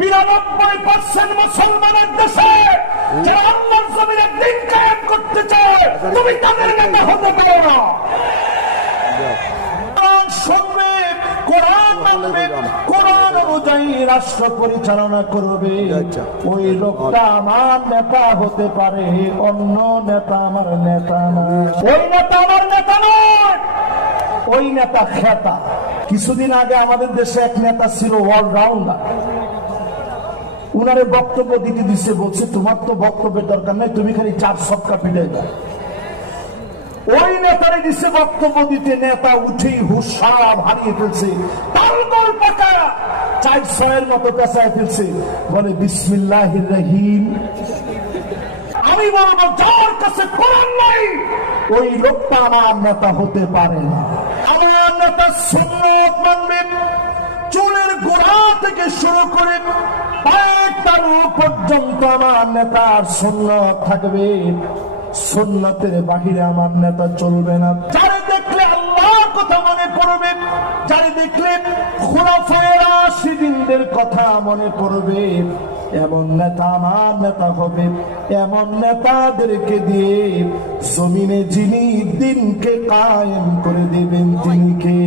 বিরানব্বই পার্সেন্ট মুসলমানের দেশে আল্লাহর জমিনে দিন কায়েম করতে চায় তুমি তাদের নেতা হতে পারো না। শুনবে কোরআন মানবে কোরআন অনুযায়ী রাষ্ট্র পরিচালনা করবে। আচ্ছা। ওই লোকটা আমার নেতা হতে পারে অন্য নেতা আমার নেতা না ওই নেতা আমার নেতা নয় ওই নেতা খেতা। কিছুদিন আগে আমাদের দেশে এক নেতা ছিল অলরাউন্ডার উনারে বক্তব্য দিতে দিচ্ছে বলছে, তোমার তো বক্তব্যের দরকার নাই, তুমি খালি চার সৎকা পিটে দাও। ওই নেতারে দিচ্ছে বক্তব্য দিতে, নেতা উঠেই হুসাব হারিয়ে ফেলছে ছয়ের মতো ফেলছে। বলে বিসমিল্লাহ রহিম। আমি বলব, যার কাছে কোরআন নাই, ওই লোকটা আমার নেতা হতে পারে না। আমার নেতা সুন্নত মানবে চুলের গোড়া থেকে শুরু করে আমার নেতার সুন্নত থাকবে। সুন্নতের বাহিরে আমার নেতা চলবে না। দেখলে কথা মনে দেখলে রাশিদিনদের কথা মনে এমন নেতা আমার নেতা হবে, এমন নেতাদেরকে দিয়ে জমিনে যিনি দিনকে কায়েম করে দেবেন, তিনি কে?